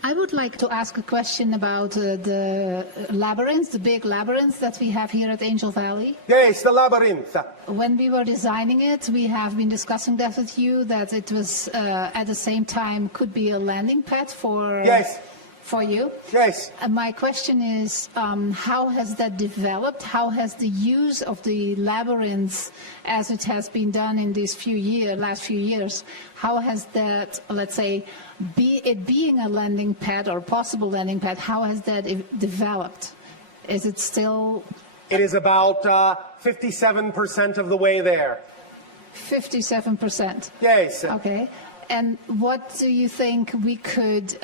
I would like to ask a question about the labyrinth, the big labyrinth that we have here at Angel Valley. Yes, the Labyrinth. When we were designing it, we have been discussing that with you, that it was at the same time could be a landing pad for Yes. for you. Yes. And my question is, how has that developed? How has the use of the labyrinth, as it has been done in these last few years, how has that, let's say, it being a landing pad or possible landing pad, how has that developed? Is it still? It is about 57% of the way there. 57%. Yes. Okay. And what do you think we could,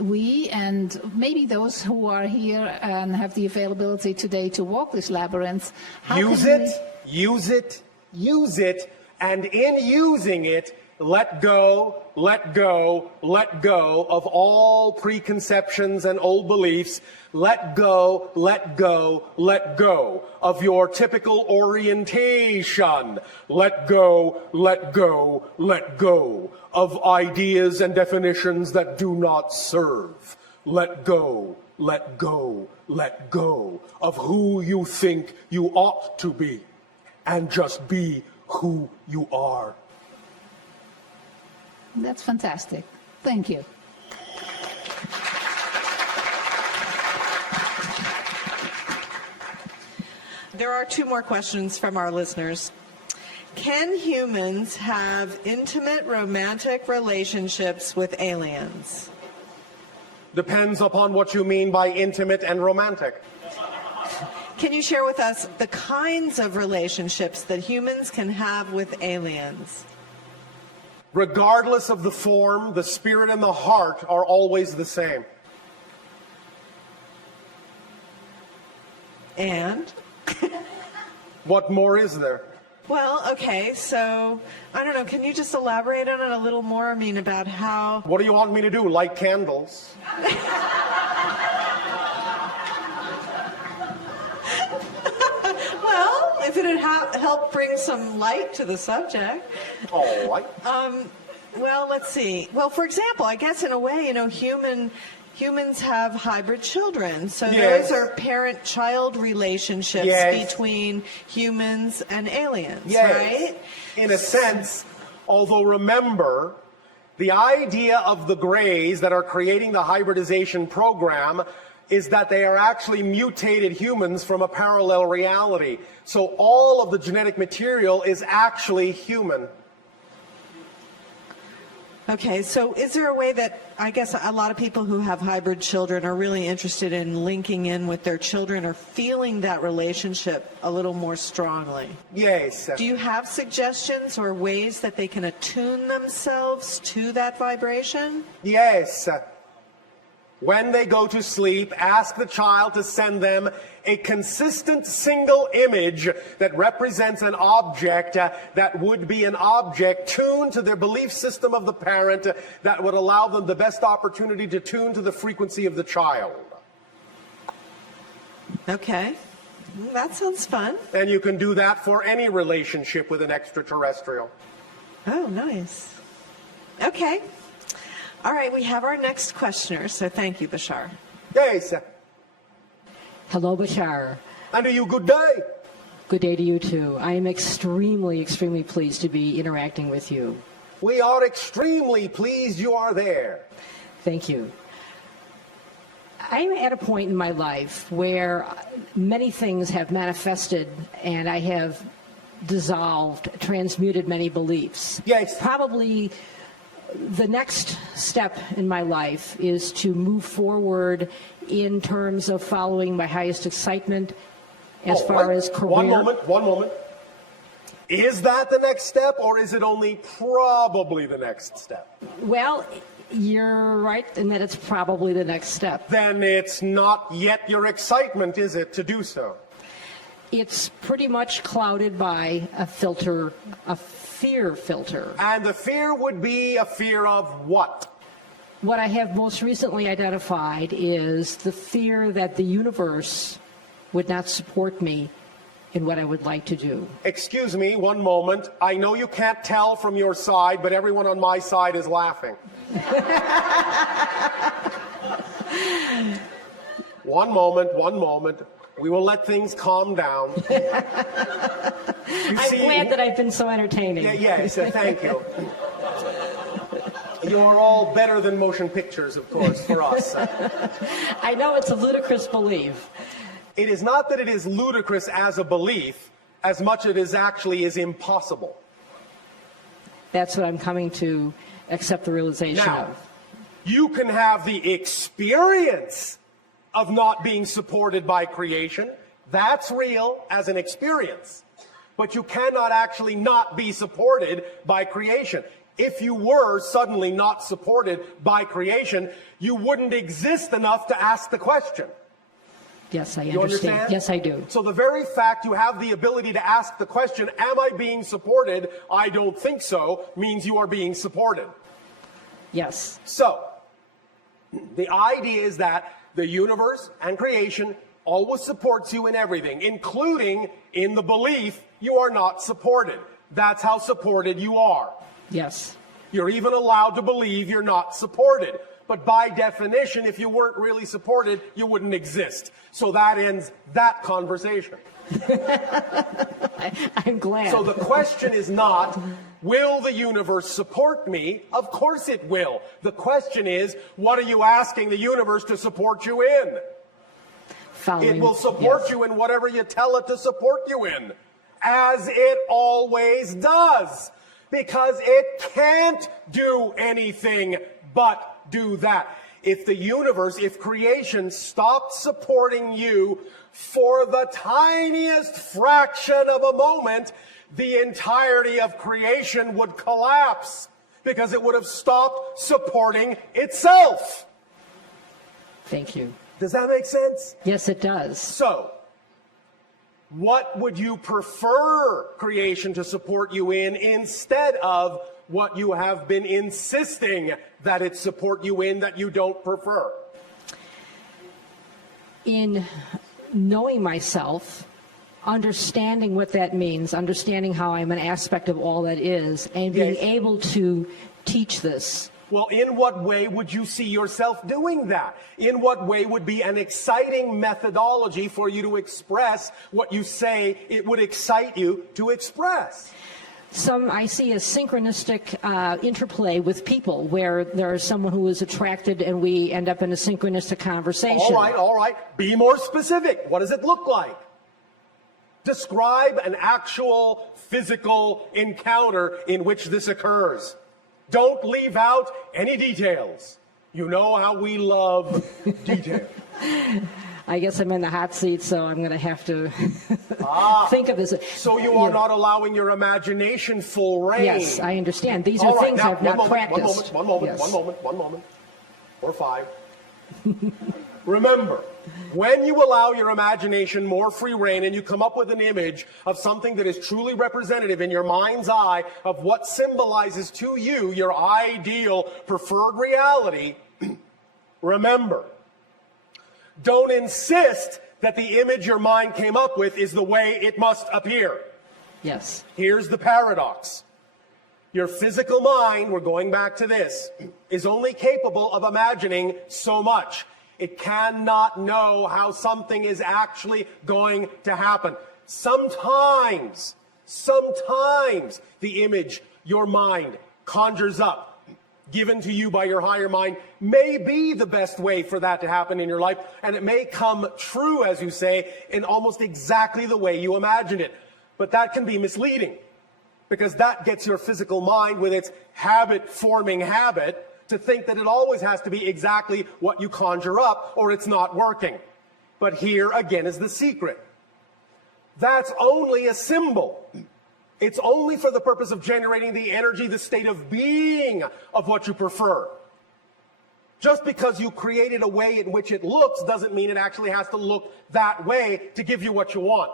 we and maybe those who are here and have the availability today to walk this labyrinth, Use it, and in using it, let go of all preconceptions and old beliefs. Let go of your typical orientation. Let go of ideas and definitions that do not serve. Let go of who you think you ought to be, and just be who you are. That's fantastic. Thank you. There are two more questions from our listeners. Can humans have intimate romantic relationships with aliens? Depends upon what you mean by intimate and romantic. Can you share with us the kinds of relationships that humans can have with aliens? Regardless of the form, the spirit and the heart are always the same. And? What more is there? Well, okay, so, I don't know, can you just elaborate on it a little more? I mean, about how... What do you want me to do, light candles? Well, if it had helped bring some light to the subject. All right. Well, let's see. Well, for example, I guess in a way, humans have hybrid children. So Yes. those are parent-child relationships Yes. between humans and aliens, Yes. right? In a sense, although remember, the idea of the Greys that are creating the hybridization program is that they are actually mutated humans from a parallel reality. So all of the genetic material is actually human. Okay, so is there a way that, I guess a lot of people who have hybrid children are really interested in linking in with their children or feeling that relationship a little more strongly? Yes. Do you have suggestions or ways that they can attune themselves to that vibration? Yes. When they go to sleep, ask the child to send them a consistent single image that represents an object that would be an object tuned to their belief system of the parent that would allow them the best opportunity to tune to the frequency of the child. Okay, that sounds fun. And you can do that for any relationship with an extraterrestrial. Oh, nice. Okay. All right, we have our next questioner, so thank you, Bashar. Yes. Hello, Bashar. And to you, good day. Good day to you, too. I am extremely pleased to be interacting with you. We are extremely pleased you are there. Thank you. I'm at a point in my life where many things have manifested and I have dissolved, transmuted many beliefs. Yes. Probably the next step in my life is to move forward in terms of following my highest excitement as far as career. One moment. Is that the next step, or is it only probably the next step? Well, you're right in that it's probably the next step. Then it's not yet your excitement, is it, to do so? It's pretty much clouded by a filter, a fear filter. And the fear would be a fear of what? What I have most recently identified is the fear that the universe would not support me in what I would like to do. Excuse me, one moment. I know you can't tell from your side, but everyone on my side is laughing. one moment, one moment. We will let things calm down. I'm glad that I've been so entertaining. Yes, thank you. You're all better than motion pictures, of course, for us. I know it's a ludicrous belief. It is not that it is ludicrous as a belief, as much as it is actually is impossible. That's what I'm coming to accept the realization Now, of. you can have the experience of not being supported by creation. That's real as an experience. But you cannot actually not be supported by creation. If you were suddenly not supported by creation, you wouldn't exist enough to ask the question. Yes, I You understand? Yes, I do. So the very fact you have the ability to ask the question, am I being supported? I don't think so, means you are being supported. Yes. So, the idea is that the universe and creation always supports you in everything, including in the belief you are not supported. That's how supported you are. Yes. You're even allowed to believe you're not supported. But by definition, if you weren't really supported, you wouldn't exist. So that ends that conversation. I'm glad. So the question is not, will the universe support me? Of course it will. The question is, what are you asking the universe to support you in? It will support you in whatever you tell it to support you in, as it always does, because it can't do anything but do that. If the universe, if creation stopped supporting you for the tiniest fraction of a moment, the entirety of creation would collapse because it would have stopped supporting itself. Thank you. Does that make sense? Yes, it does. So, what would you prefer creation to support you in instead of what you have been insisting that it support you in that you don't prefer? In knowing myself, understanding what that means, understanding how I'm an aspect of all that is, and being Yes. able to teach this. Well, in what way would you see yourself doing that? In what way would be an exciting methodology for you to express what you say it would excite you to express? Some I see a synchronistic interplay with people where there's someone who is attracted and we end up in a synchronistic conversation. All right. Be more specific. What does it look like? Describe an actual physical encounter in which this occurs. Don't leave out any details. You know how we love detail. I guess I'm in the hot seat, so I'm going to have to think of this. So you are not allowing your imagination full reign. Yes, I understand. These are things now, I've not practiced. One moment. Or 5. Remember, when you allow your imagination more free reign and you come up with an image of something that is truly representative in your mind's eye of what symbolizes to you your ideal preferred reality, remember, don't insist that the image your mind came up with is the way it must appear. Yes. Here's the paradox. Your physical mind, we're going back to this, is only capable of imagining so much. It cannot know how something is actually going to happen. Sometimes the image your mind conjures up, given to you by your higher mind, may be the best way for that to happen in your life, and it may come true, as you say, in almost exactly the way you imagined it. But that can be misleading, because that gets your physical mind with its habit-forming habit to think that it always has to be exactly what you conjure up, or it's not working. But here again is the secret. That's only a symbol. It's only for the purpose of generating the energy, the state of being of what you prefer. Just because you created a way in which it looks doesn't mean it actually has to look that way to give you what you want.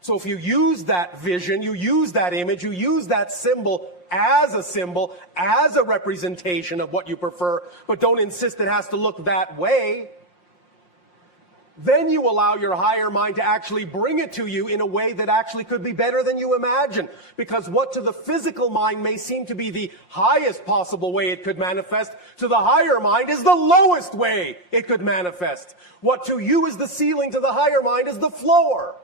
So if you use that vision, you use that image, you use that symbol, as a representation of what you prefer, but don't insist it has to look that way, then you allow your higher mind to actually bring it to you in a way that actually could be better than you imagine. Because what to the physical mind may seem to be the highest possible way it could manifest, to the higher mind is the lowest way it could manifest. What to you is the ceiling, to the higher mind is the floor.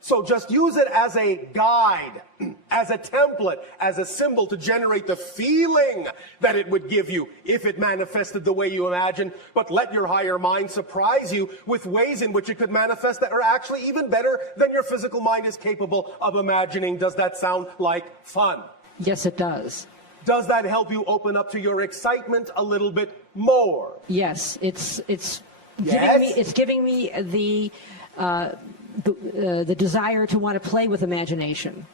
So just use it as a guide, as a template, as a symbol to generate the feeling that it would give you if it manifested the way you imagine. But let your higher mind surprise you with ways in which it could manifest that are actually even better than your physical mind is capable of imagining. Does that sound like fun? Yes, it does. Does that help you open up to your excitement a little bit more? Yes, it's Yes? giving me the desire to want to play with imagination.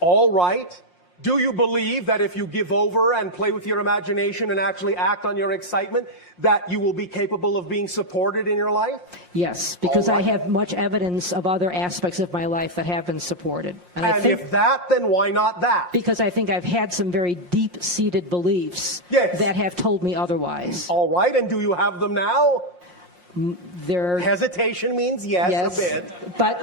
All right. Do you believe that if you give over and play with your imagination and actually act on your excitement, that you will be capable of being supported in your life? Yes, because All I right. have much evidence of other aspects of my life that have been supported. And I think, if that, then why not that? because I think I've had some very deep-seated beliefs Yes. that have told me otherwise. All right. And do you have them now? They're Hesitation means yes, a bit. but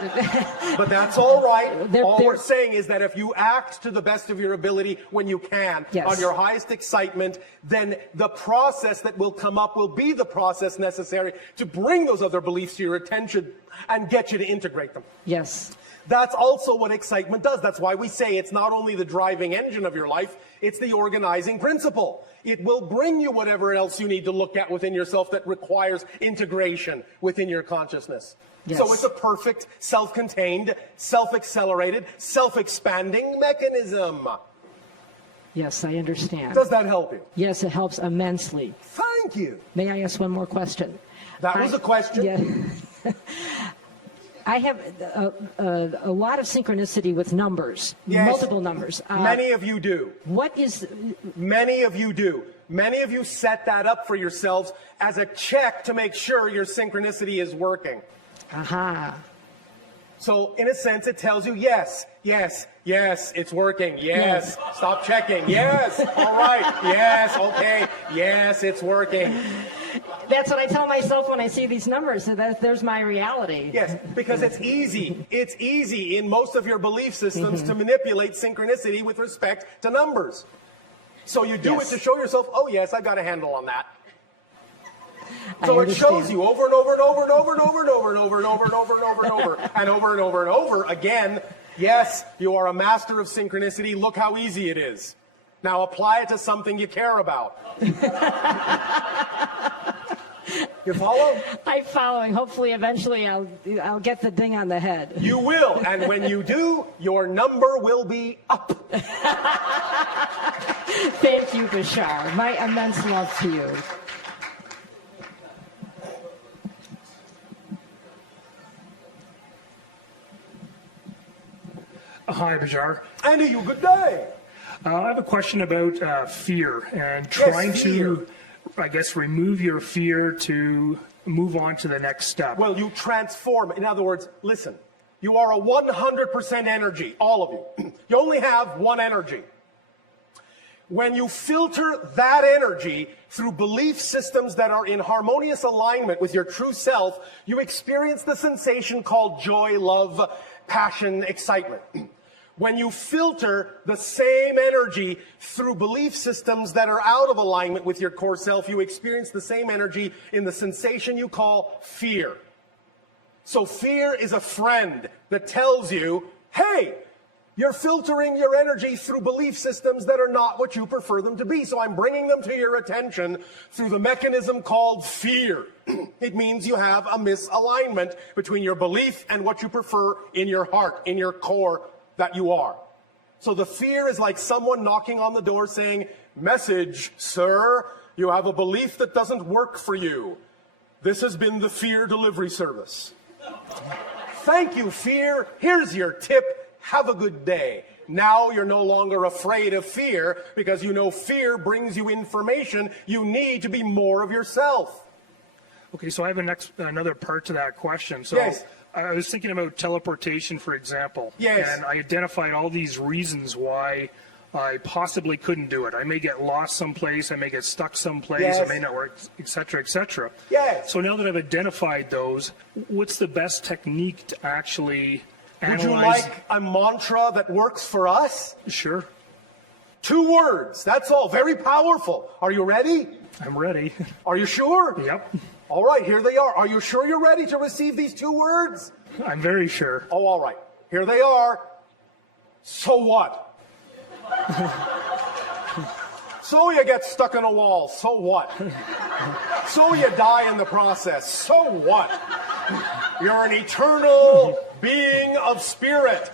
But that's all right. They're- All they're- we're saying is that if you act to the best of your ability when you can, Yes. on your highest excitement, then the process that will come up will be the process necessary to bring those other beliefs to your attention and get you to integrate them. yes, That's also what excitement does. That's why we say it's not only the driving engine of your life, it's the organizing principle. It will bring you whatever else you need to look at within yourself that requires integration within your consciousness. Yes. So it's a perfect, self-contained, self-accelerated, self-expanding mechanism. yes, I understand. Does that help you? Yes, it helps immensely. Thank you. May I ask one more question? That was a question. Yeah. I have a lot of synchronicity with numbers, Yes. multiple numbers. Many of you do. What is, Many of you do. Many of you set that up for yourselves as a check to make sure your synchronicity is working. aha, So, in a sense, it tells you, yes, yes, yes, it's working. Yes, stop checking. Yes, all right. Yes, okay. Yes, it's working. that's what I tell myself when I see these numbers, so that there's my reality. Yes, because it's easy. It's easy in most of your belief systems to manipulate synchronicity with respect to numbers. So you do Yes. it to show yourself, oh, yes, I've got a handle on that. So I it shows understand. you over and over and over and over and over and over and over and over and over and over and over and over and over and over again. Yes, you are a master of synchronicity. Look how easy it is. Now apply it to something you care about. You follow? I'm following. Hopefully, eventually, I'll get the ding on the head. You will. And when you do, your number will be up. Thank you, Bashar. My immense love to you. Hi, Bashar. And you, good day. I have a question about fear and trying fear. to, I guess, remove your fear to move on to the next step. Well, you transform. In other words, listen, you are a 100% energy, all of you. You only have one energy. When you filter that energy through belief systems that are in harmonious alignment with your true self, you experience the sensation called joy, love, passion, excitement. When you filter the same energy through belief systems that are out of alignment with your core self, you experience the same energy in the sensation you call fear. So fear is a friend that tells you, hey, you're filtering your energy through belief systems that are not what you prefer them to be. So I'm bringing them to your attention through the mechanism called fear. It means you have a misalignment between your belief and what you prefer in your heart, in your core that you are. So the fear is like someone knocking on the door saying, message, sir, you have a belief that doesn't work for you. This has been the fear delivery service. Thank you, fear. Here's your tip. Have a good day. Now you're no longer afraid of fear because you know fear brings you information you need to be more of yourself. Okay, so I have another part to that question. So Yes. I was thinking about teleportation, for example. Yes. And I identified all these reasons why I possibly couldn't do it. I may get lost someplace, I may get stuck someplace, Yes. it may not work, etc., etc. Yes. So now that I've identified those, what's the best technique to actually Would analyze? you like a mantra that works for us? Sure, 2 words, that's all. Very powerful. Are you ready? I'm ready. Are you sure? Yep, All right, here they are. Are you sure you're ready to receive these 2 words? I'm very sure. Oh, all right. Here they are. So what? So you get stuck in a wall. So what? So you die in the process. So what? You're an eternal being of spirit.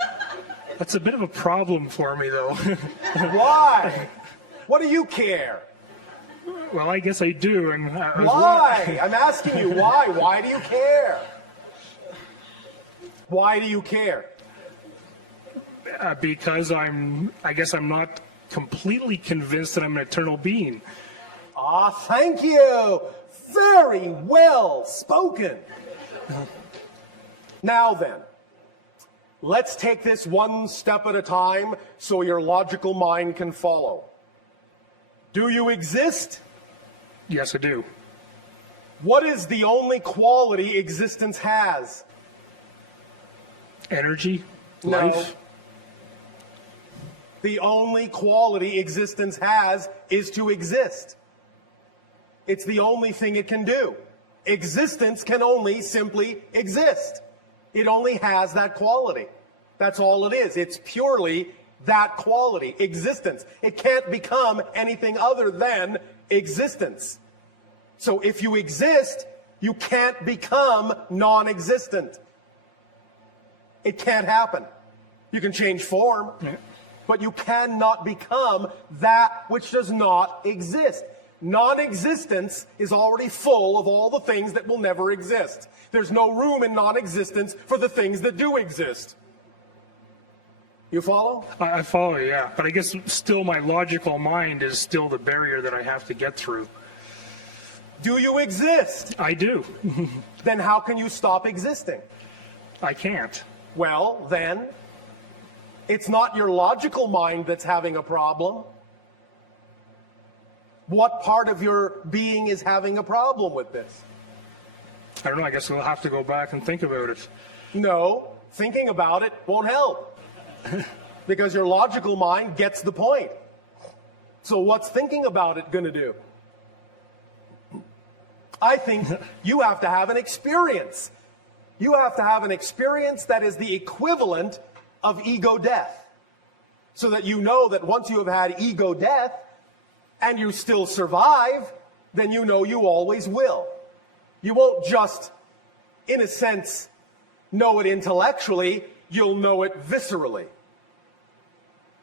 That's a bit of a problem for me, though. Why? What do you care? Well, I guess I do. And Why? I'm asking you why. Why do you care? Why do you care? Because I guess I'm not completely convinced that I'm an eternal being. Ah, thank you. Very well spoken. Now then, let's take this one step at a time so your logical mind can follow. Do you exist? Yes, I do. What is the only quality existence has? Energy, No. life. The only quality existence has is to exist. It's the only thing it can do. Existence can only simply exist. It only has that quality. That's all it is. It's purely that quality, existence. It can't become anything other than existence. So if you exist, you can't become non-existent. It can't happen. You can change form, but you cannot become that which does not exist. Non-existence is already full of all the things that will never exist. There's no room in non-existence for the things that do exist. You follow? I follow, yeah. But I guess still my logical mind is still the barrier that I have to get through. Do you exist? I do. Then how can you stop existing? I can't. Well, then, it's not your logical mind that's having a problem. What part of your being is having a problem with this? I don't know. I guess we'll have to go back and think about it. No, thinking about it won't help. Because your logical mind gets the point. So what's thinking about it going to do? I think you have to have an experience. You have to have an experience that is the equivalent of ego death. So that you know that once you have had ego death and you still survive, then you know you always will. You won't just, in a sense, know it intellectually, you'll know it viscerally.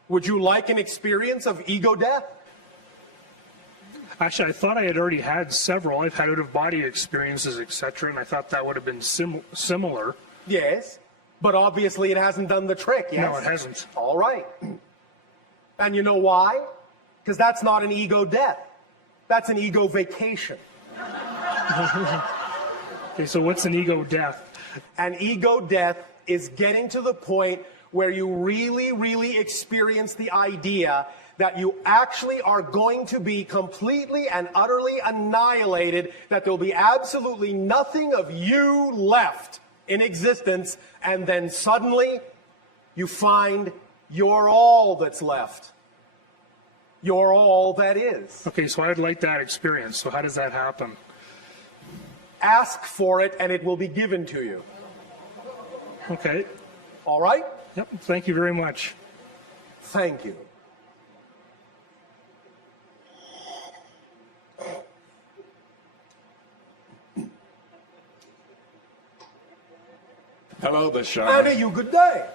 Would you like an experience of ego death? Actually, I thought I had already had several. I've had out-of-body experiences, etc., and I thought that would have been similar. Yes, but obviously it hasn't done the trick, yes? No, it hasn't. All right. And you know why? Because that's not an ego death. That's an ego vacation. Okay, so what's an ego death? An ego death is getting to the point where you really, really experience the idea that you actually are going to be completely and utterly annihilated, that there'll be absolutely nothing of you left in existence, and then suddenly you find you're all that's left. You're all that is. Okay, so I'd like that experience. So how does that happen? Ask for it and it will be given to you. Okay. All right? Yep. Thank you very much. Thank you. Hello, Bashar. And you good day.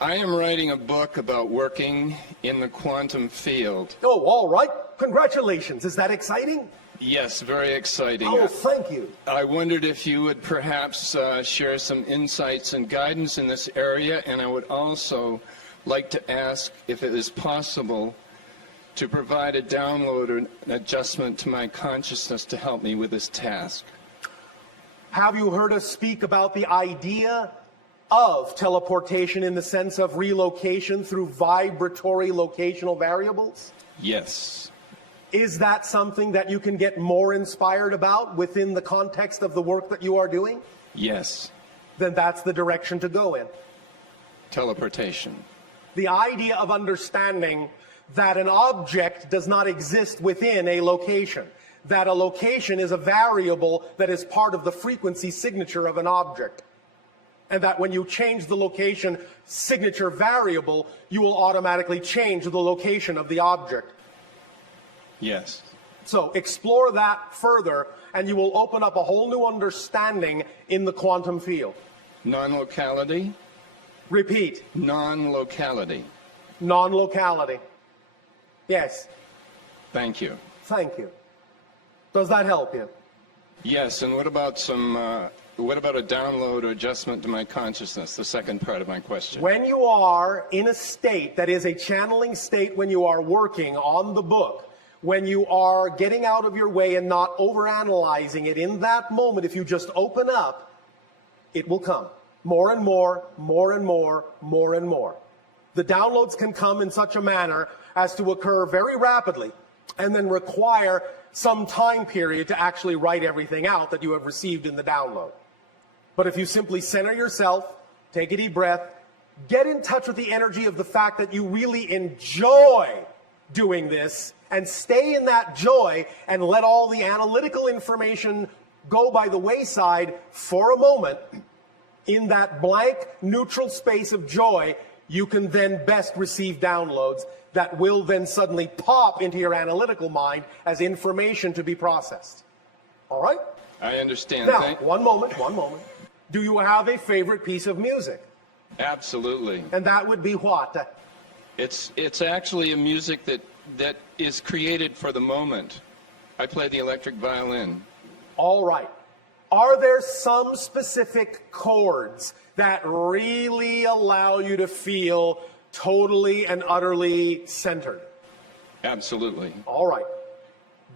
I am writing a book about working in the quantum field. Oh, all right. Congratulations. Is that exciting? Yes, very exciting. Oh, thank you. I wondered if you would perhaps share some insights and guidance in this area, and I would also like to ask if it is possible to provide a download or an adjustment to my consciousness to help me with this task. Have you heard us speak about the idea of teleportation in the sense of relocation through vibratory locational variables? Yes. Is that something that you can get more inspired about within the context of the work that you are doing? Yes. Then that's the direction to go in. Teleportation. The idea of understanding that an object does not exist within a location, that a location is a variable that is part of the frequency signature of an object, and that when you change the location signature variable, you will automatically change the location of the object. Yes. So explore that further, and you will open up a whole new understanding in the quantum field. Non-locality. Repeat. Non-locality. Non-locality. Yes. Thank you. Thank you. Does that help you? Yes, and what about what about a download or adjustment to my consciousness, the second part of my question? When you are in a state that is a channeling state, when you are working on the book, when you are getting out of your way and not overanalyzing it, in that moment, if you just open up, it will come. More and more, more and more, more and more. The downloads can come in such a manner as to occur very rapidly and then require some time period to actually write everything out that you have received in the download. But if you simply center yourself, take a deep breath, get in touch with the energy of the fact that you really enjoy doing this, and stay in that joy and let all the analytical information go by the wayside for a moment, in that blank, neutral space of joy, you can then best receive downloads that will then suddenly pop into your analytical mind as information to be processed. All right? I understand. Now, one moment. Do you have a favorite piece of music? Absolutely. And that would be what? It's actually a music that is created for the moment. I play the electric violin. All right. Are there some specific chords that really allow you to feel totally and utterly centered? Absolutely. All right.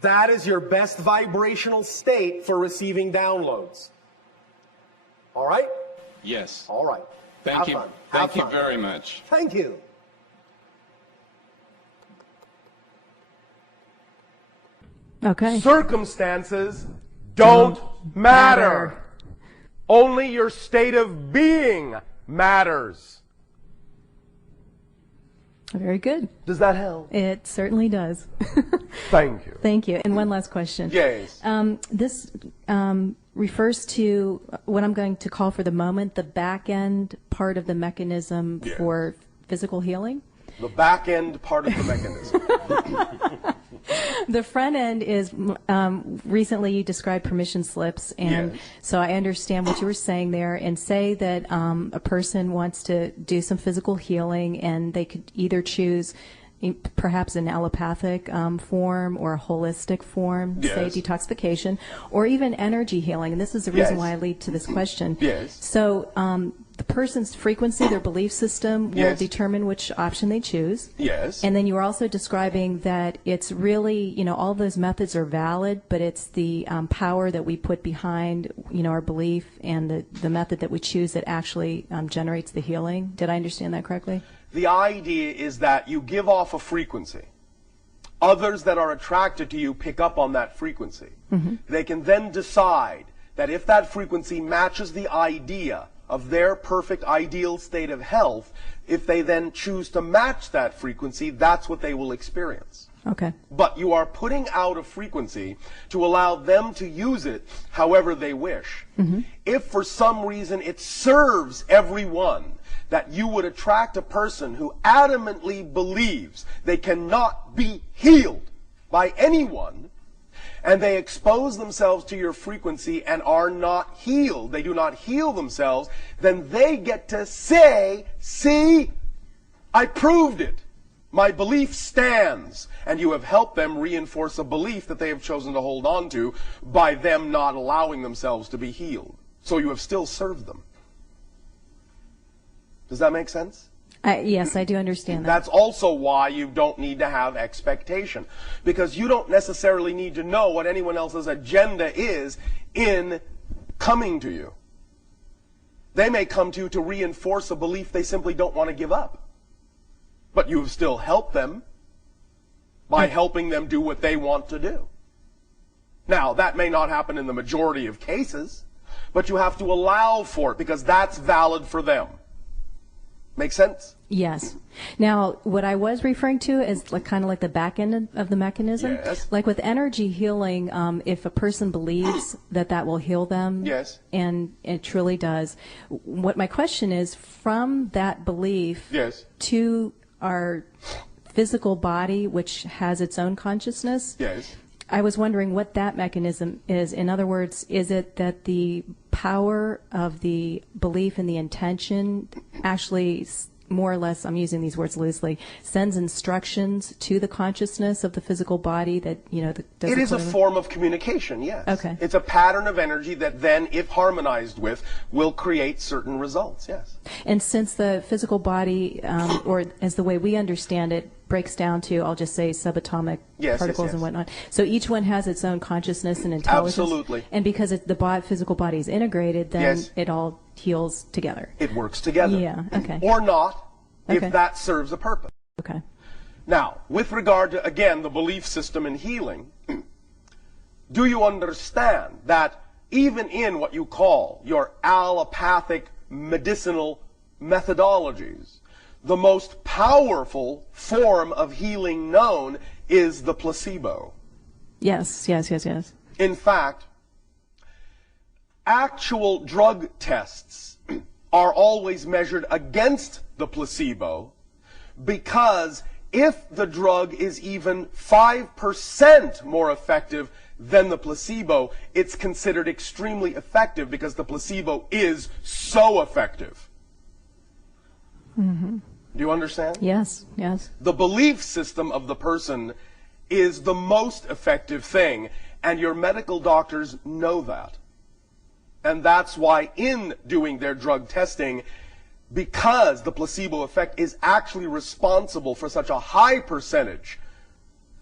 That is your best vibrational state for receiving downloads. All right? Yes. All right. Thank you. Have fun. Thank you Have fun. very much. Thank you. Okay. Circumstances don't matter. Only your state of being matters. Very good. Does that help? It certainly does. Thank you. Thank you. And one last question. Yes. This refers to what I'm going to call for the moment the back end part of the mechanism for physical healing. The back end part of the mechanism. The front end is recently you described permission slips, and so I understand what you were saying there. And say that a person wants to do some physical healing, and they could either choose perhaps an allopathic form or a holistic form, say detoxification, or even energy healing. And this is the reason why I lead to this question. So the person's frequency, their belief system, will determine which option they choose. And then you were also describing that it's really, all those methods are valid, but it's the power that we put behind, our belief and the method that we choose that actually generates the healing. Did I understand that correctly? The idea is that you give off a frequency. Others that are attracted to you pick up on that frequency. They can then decide that if that frequency matches the idea of their perfect ideal state of health, if they then choose to match that frequency, that's what they will experience. Okay. But you are putting out a frequency to allow them to use it however they wish. If for some reason it serves everyone that you would attract a person who adamantly believes they cannot be healed by anyone, and they expose themselves to your frequency and are not healed, they do not heal themselves, then they get to say, see, I proved it. My belief stands. And you have helped them reinforce a belief that they have chosen to hold on to by them not allowing themselves to be healed. So you have still served them. Does that make sense? Yes, I do understand that. That's also why you don't need to have expectation, because you don't necessarily need to know what anyone else's agenda is in coming to you. They may come to you to reinforce a belief they simply don't want to give up. But you've still helped them by helping them do what they want to do. Now, that may not happen in the majority of cases, but you have to allow for it because that's valid for them. Make sense? Yes. Now, what I was referring to is like kind of like the back end of the mechanism. Yes. Like with energy healing, if a person believes that that will heal them, Yes. and it truly does. What my question is, from that belief Yes. to our physical body, which has its own consciousness, Yes. I was wondering what that mechanism is. In other words, is it that the power of the belief and the intention actually, more or less, I'm using these words loosely, sends instructions to the consciousness of the physical body that, you know, does It is a form of communication, yes. Okay. It's a pattern of energy that then, if harmonized with, will create certain results, yes. And since the physical body, or as the way we understand it, breaks down to, I'll just say, subatomic particles and whatnot. So each one has its own consciousness and intelligence. Absolutely. And because the physical body is integrated, then it all heals together. It works together. Yeah, okay. Or not, Okay. if that serves a purpose. Okay. Now, with regard to, again, the belief system in healing, do you understand that even in what you call your allopathic medicinal methodologies, the most powerful form of healing known is the placebo? Yes. In fact, actual drug tests are always measured against the placebo, because if the drug is even 5% more effective than the placebo, it's considered extremely effective because the placebo is so effective. Mm-hmm. Do you understand? Yes. The belief system of the person is the most effective thing, and your medical doctors know that. And that's why in doing their drug testing, because the placebo effect is actually responsible for such a high percentage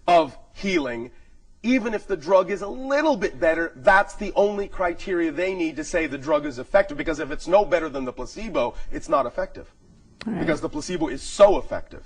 of healing, even if the drug is a little bit better, that's the only criteria they need to say the drug is effective, because if it's no better than the placebo, it's not effective. Because the placebo is so effective.